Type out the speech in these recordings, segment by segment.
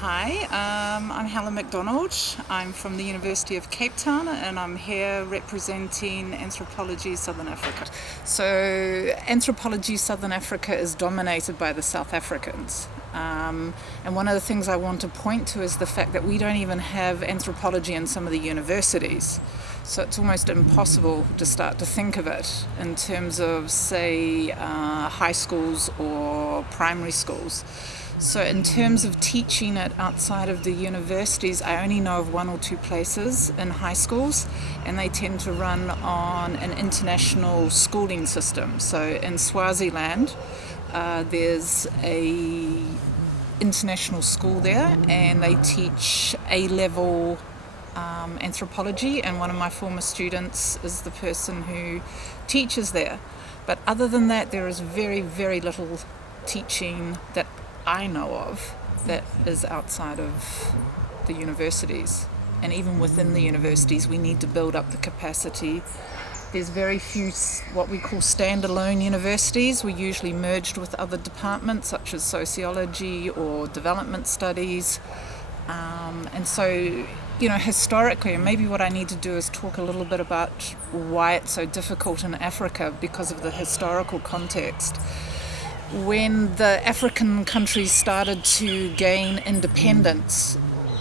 Hi, I'm Helen McDonald. I'm from the University of Cape Town and I'm here representing Anthropology Southern Africa. So Anthropology Southern Africa is dominated by the South Africans. And one of the things I want to point to is the fact that we don't even have anthropology in some of the universities. So it's almost impossible to start to think of it in terms of, say, high schools or primary schools. So in terms of teaching it outside of the universities, I only know of one or two places in high schools, and they tend to run on an international schooling system. So in Swaziland, there's a international school there, and they teach A-level anthropology, and one of my former students is the person who teaches there. But other than that, there is very, very little teaching that I know of that is outside of the universities. And even within the universities, we need to build up the capacity. There's very few what we call standalone universities. We're usually merged with other departments such as sociology or development studies. And so, historically, and maybe what I need to do is talk a little bit about why it's so difficult in Africa because of the historical context. When the African countries started to gain independence,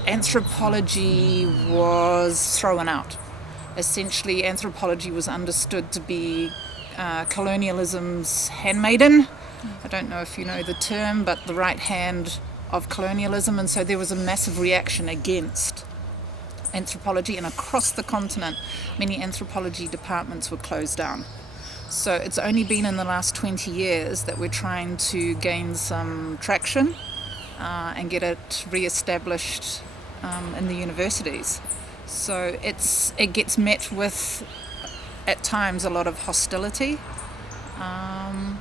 anthropology was thrown out. Essentially, anthropology was understood to be colonialism's handmaiden. I don't know if you know the term, but the right hand of colonialism. And so there was a massive reaction against anthropology, and across the continent, many anthropology departments were closed down. So it's only been in the last 20 years that we're trying to gain some traction and get it re-established in the universities. So it gets met with, at times, a lot of hostility.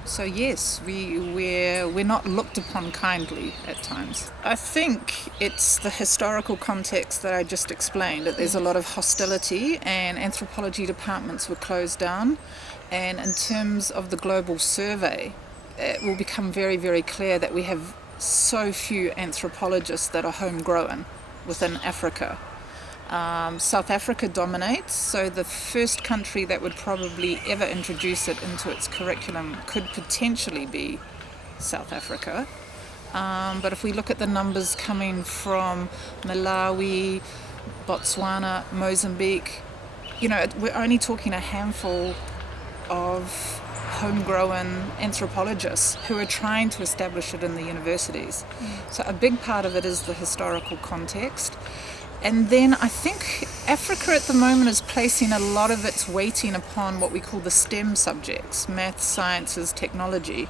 So yes, we're not looked upon kindly at times. I think it's the historical context that I just explained, that there's a lot of hostility and anthropology departments were closed down. And in terms of the global survey, it will become very, very clear that we have so few anthropologists that are homegrown within Africa. South Africa dominates, so the first country that would probably ever introduce it into its curriculum could potentially be South Africa. But if we look at the numbers coming from Malawi, Botswana, Mozambique, we're only talking a handful of homegrown anthropologists who are trying to establish it in the universities. So a big part of it is the historical context. And then I think Africa at the moment is placing a lot of its weighting upon what we call the STEM subjects, math, sciences, technology.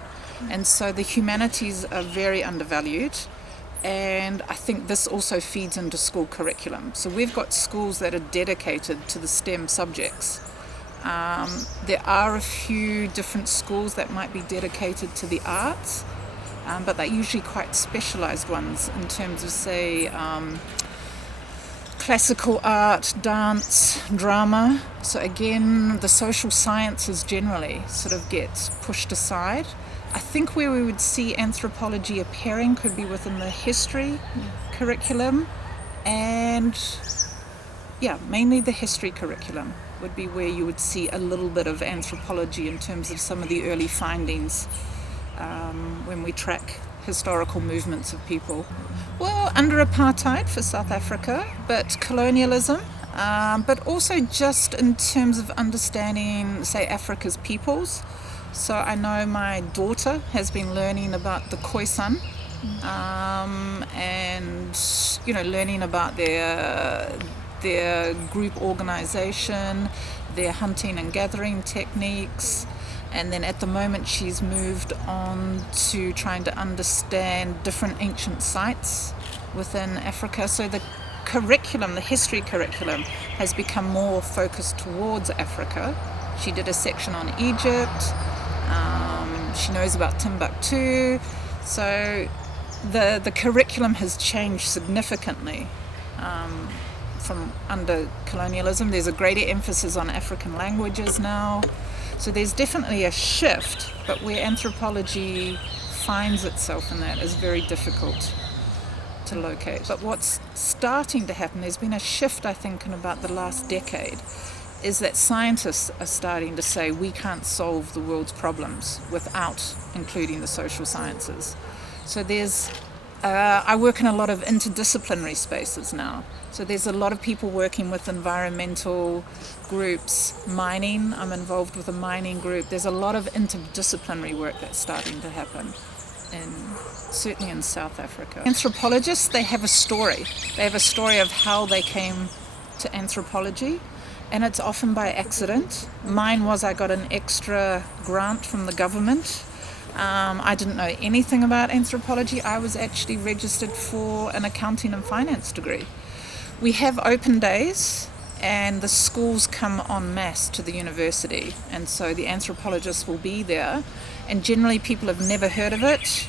And so the humanities are very undervalued. And I think this also feeds into school curriculum. So we've got schools that are dedicated to the STEM subjects. There are a few different schools that might be dedicated to the arts, but they're usually quite specialized ones in terms of, say, classical art, dance, drama. So again, the social sciences generally sort of gets pushed aside. I think where we would see anthropology appearing could be within the history curriculum, and mainly the history curriculum would be where you would see a little bit of anthropology in terms of some of the early findings when we track historical movements of people. Well, under apartheid for South Africa, but colonialism, but also just in terms of understanding, say, Africa's peoples. So I know my daughter has been learning about the Khoisan, and learning about their group organization, their hunting and gathering techniques. And then at the moment she's moved on to trying to understand different ancient sites within Africa. So the curriculum, the history curriculum, has become more focused towards Africa. She did a section on Egypt. She knows about Timbuktu. So the curriculum has changed significantly from under colonialism. There's a greater emphasis on African languages now. So there's definitely a shift, but where anthropology finds itself in that is very difficult to locate. But what's starting to happen, there's been a shift, I think, in about the last decade, is that scientists are starting to say we can't solve the world's problems without including the social sciences. So there's, I work in a lot of interdisciplinary spaces now. So there's a lot of people working with environmental groups, mining. I'm involved with a mining group. There's a lot of interdisciplinary work that's starting to happen, certainly in South Africa. Anthropologists, they have a story. They have a story of how they came to anthropology, and it's often by accident. Mine was I got an extra grant from the government. I didn't know anything about anthropology. I was actually registered for an accounting and finance degree. We have open days, and the schools come en masse to the university, and so the anthropologists will be there, and generally people have never heard of it.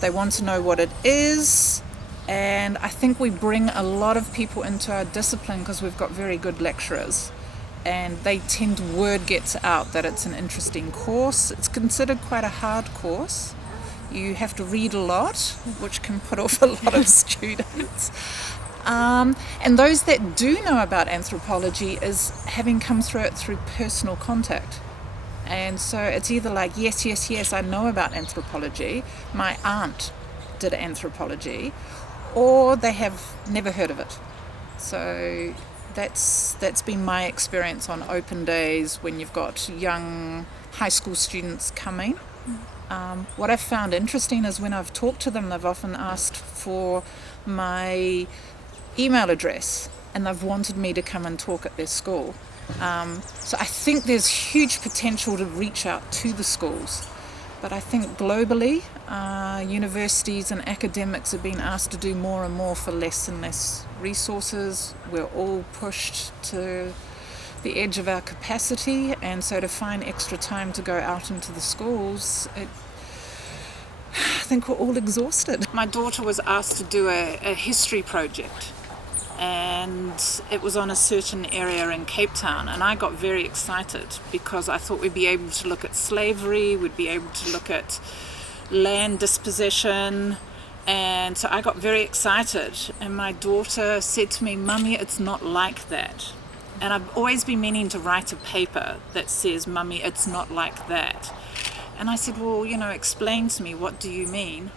They want to know what it is, and I think we bring a lot of people into our discipline because we've got very good lecturers, and they tend, word gets out that it's an interesting course. It's considered quite a hard course. You have to read a lot, which can put off a lot of students. And those that do know about anthropology is having come through it through personal contact. And so it's either like, yes, I know about anthropology, my aunt did anthropology, or they have never heard of it. So that's been my experience on open days when you've got young high school students coming. What I've found interesting is when I've talked to them, they've often asked for my email address, and they've wanted me to come and talk at their school. So I think there's huge potential to reach out to the schools, but I think globally universities and academics are being asked to do more and more for less and less resources. We're all pushed to the edge of our capacity, and so to find extra time to go out into the schools, I think we're all exhausted. My daughter was asked to do a history project, and it was on a certain area in Cape Town, and I got very excited because I thought we'd be able to look at slavery, we'd be able to look at land dispossession, and so I got very excited, and my daughter said to me, "Mummy, it's not like that." And I've always been meaning to write a paper that says, "Mummy, it's not like that." And I said, "Well, explain to me, what do you mean?"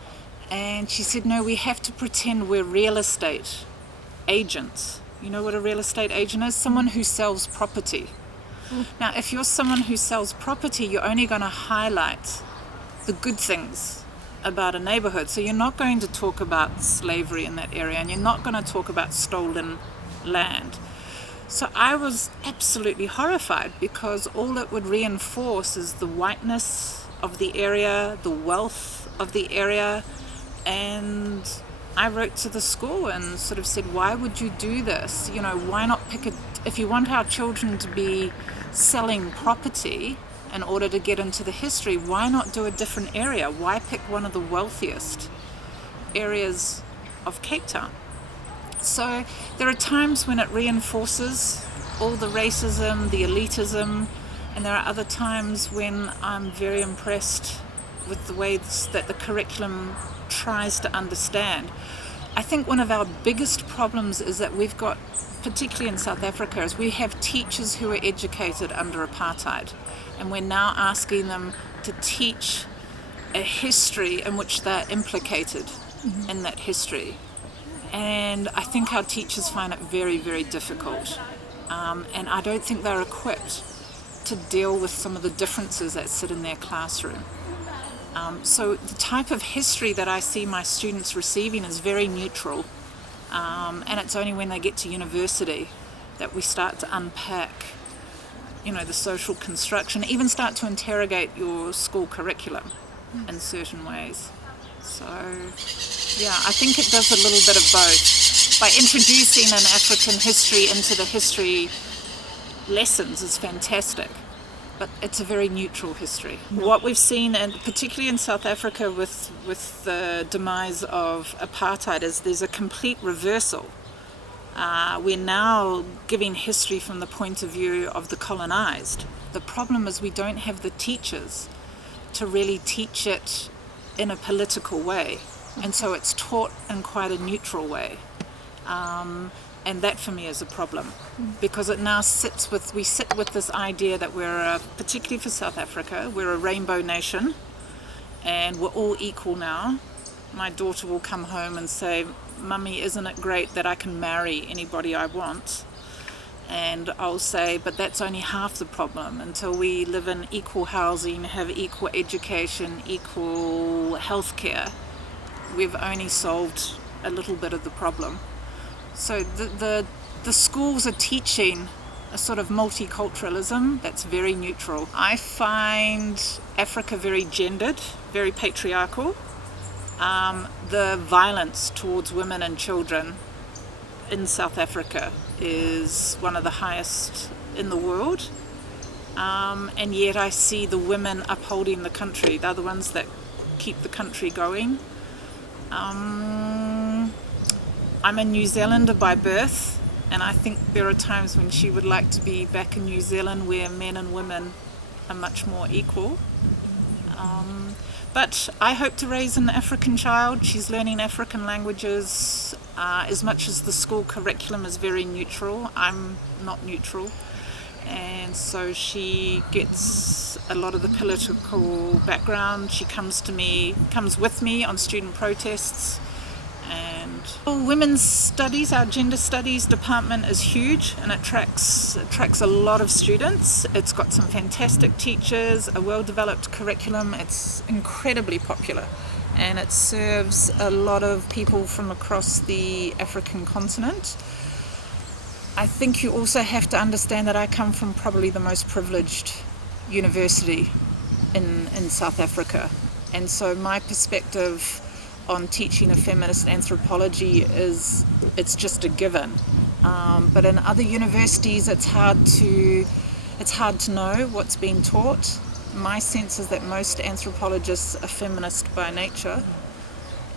And she said, "No, we have to pretend we're real estate agents." You know what a real estate agent is? Someone who sells property. Now, if you're someone who sells property, you're only going to highlight the good things about a neighborhood. So you're not going to talk about slavery in that area, and you're not going to talk about stolen land. So I was absolutely horrified because all it would reinforce is the whiteness of the area, the wealth of the area. And I wrote to the school and sort of said, why would you do this? Why not if you want our children to be selling property in order to get into the history, why not do a different area? Why pick one of the wealthiest areas of Cape Town? So there are times when it reinforces all the racism, the elitism, and there are other times when I'm very impressed with the way that the curriculum tries to understand. I think one of our biggest problems is that we've got, particularly in South Africa, is we have teachers who are educated under apartheid, and we're now asking them to teach a history in which they're implicated in that history. And I think our teachers find it very, very difficult. And I don't think they're equipped to deal with some of the differences that sit in their classroom. So the type of history that I see my students receiving is very neutral. And it's only when they get to university that we start to unpack, the social construction, even start to interrogate your school curriculum in certain ways. So yeah, I think it does a little bit of both. By introducing an African history into the history lessons is fantastic, but it's a very neutral history. What we've seen, and particularly in South Africa with the demise of apartheid, is there's a complete reversal. We're now giving history from the point of view of the colonized. The problem is we don't have the teachers to really teach it in a political way, and so it's taught in quite a neutral way. And that for me is a problem, because it now we sit with this idea that particularly for South Africa, we're a rainbow nation and we're all equal now. My daughter will come home and say, "Mummy, isn't it great that I can marry anybody I want?" And I'll say, but that's only half the problem. Until we live in equal housing, have equal education, equal healthcare, we've only solved a little bit of the problem. So the schools are teaching a sort of multiculturalism that's very neutral. I find Africa very gendered, very patriarchal. The violence towards women and children in South Africa is one of the highest in the world. And yet I see the women upholding the country. They're the ones that keep the country going. I'm a New Zealander by birth, and I think there are times when she would like to be back in New Zealand where men and women are much more equal. But I hope to raise an African child. She's learning African languages. As much as the school curriculum is very neutral, I'm not neutral. And so she gets a lot of the political background. She comes with me on student protests. And women's studies, our gender studies department is huge, and it attracts a lot of students. It's got some fantastic teachers, a well-developed curriculum. It's incredibly popular, and it serves a lot of people from across the African continent. I think you also have to understand that I come from probably the most privileged university in South Africa, and so my perspective on teaching a feminist anthropology it's just a given. But in other universities it's hard to know what's being taught. My sense is that most anthropologists are feminist by nature,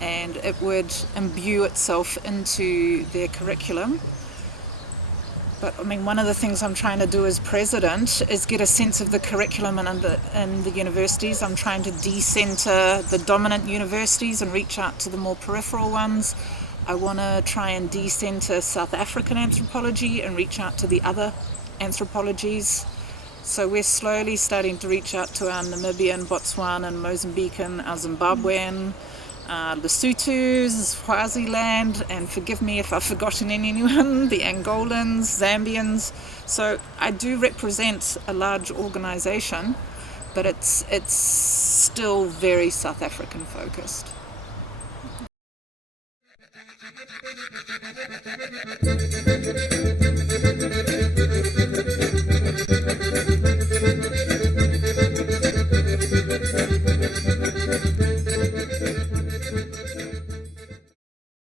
and it would imbue itself into their curriculum. But I mean, one of the things I'm trying to do as president is get a sense of the curriculum in the universities. I'm trying to decenter the dominant universities and reach out to the more peripheral ones. I want to try and decenter South African anthropology and reach out to the other anthropologies. So we're slowly starting to reach out to our Namibian, Botswanan, Mozambican, our Zimbabwean, Lesotho's, Swaziland, and forgive me if I've forgotten anyone, the Angolans, Zambians. So I do represent a large organisation, but it's still very South African focused.